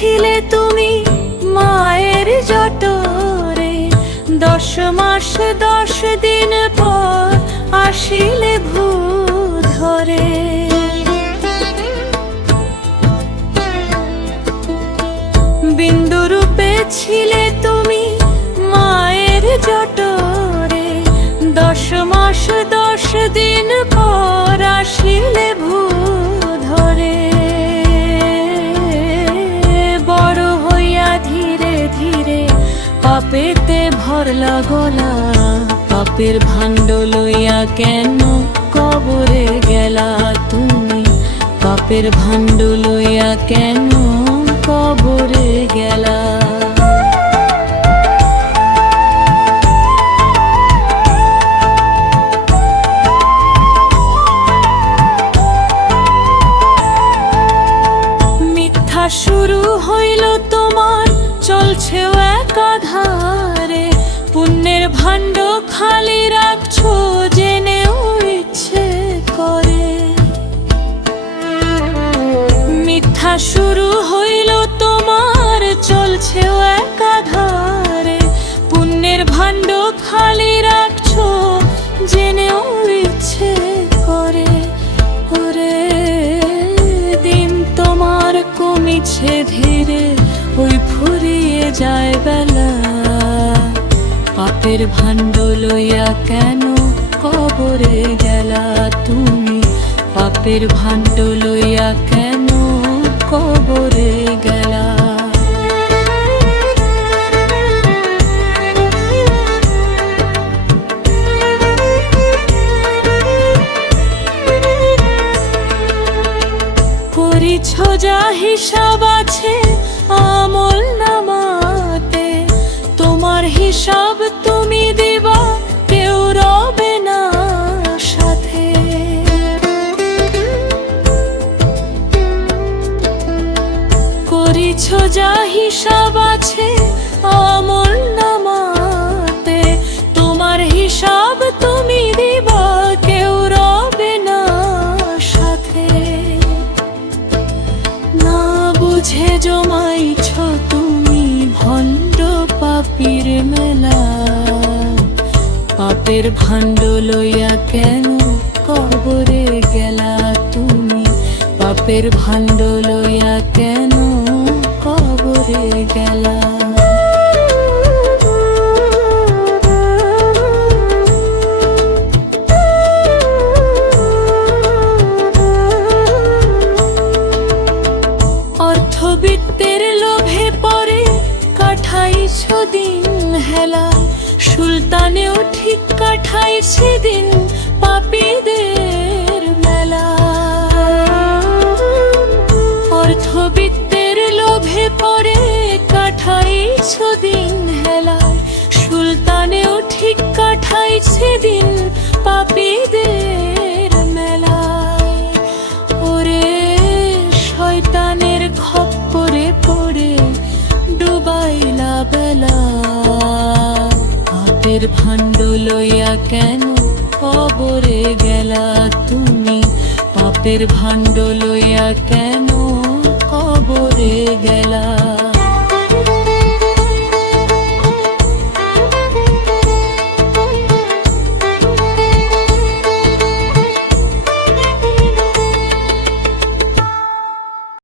পেয়েছিলে তুমি মায়ের জঠরে, 10 মাস 10 দিন পর আসিলে ভূধরে। বিন্দু রূপে ছিলে তুমি মায়ের জঠরে, 10 মাস 10 দিন পর আসিলে ভূধরে। বড় হইয়া ধীরে ধীরে পাপেতে ভরলা গলা, পাপের ভাণ্ড লইয়া কেন কবরে গেলা তুমি, পাপের ভাণ্ড লইয়া কেন কবরে গেলা। মিথ্যা শুরু হইল তোমার, চলছেও একাধারে, পুণ্যের ভাণ্ড খালি রাখছো জেনেও ইচ্ছে করে। মিথ্যা শুরু হইল তোমার, চলছেও একাধারে, পুণ্যের ভাণ্ড খালি রাখছো জেনেও ইচ্ছে করে। ওরে দিন তোমার কমিছে ধীরে, ওই ফুরিয়ে যায় বেলা, পাপের ভাণ্ড লইয়া কেন কবরে গেলা তুমি, পাপের ভাণ্ড লইয়া কেন কবরে গেলা। করিছ যা হিসাব আছে আমল নামাতে, তোমার হিসাব তুমি দিবা কেউ রবে না সাথে। করিছ যা হিসাব আছে আমল নামাতে, তোমার হিসাব তুমি দিবা কেউ রবে না সাথে। না বুঝে জমাইছ তুমি ভণ্ড পাপীর মেলা, পাপের ভাণ্ড লইয়া কেন কবরে গেলা তুমি, পাপের ভাণ্ড লইয়া কেন কবরে গেলা। অর্থবিত্তের লোভে পরে কাটাইছ দিন হেলা, সুলতানেও ঠিক কাটাইছে দিন পাপীদের মেলা। অর্থবিত্তের লোভে পরে কাটাইছ দিন হেলা, সুলতানেও ঠিক কাটাইছে দিন পাপীদের মেলা। ওরে শয়তানের খপ্পরে পড়ে ডুবাইলা বেলা, পাপের ভাণ্ড লইয়া কেন কবরে গেলা তুমি, পাপের ভাণ্ড লইয়া কেন কবরে গেলা।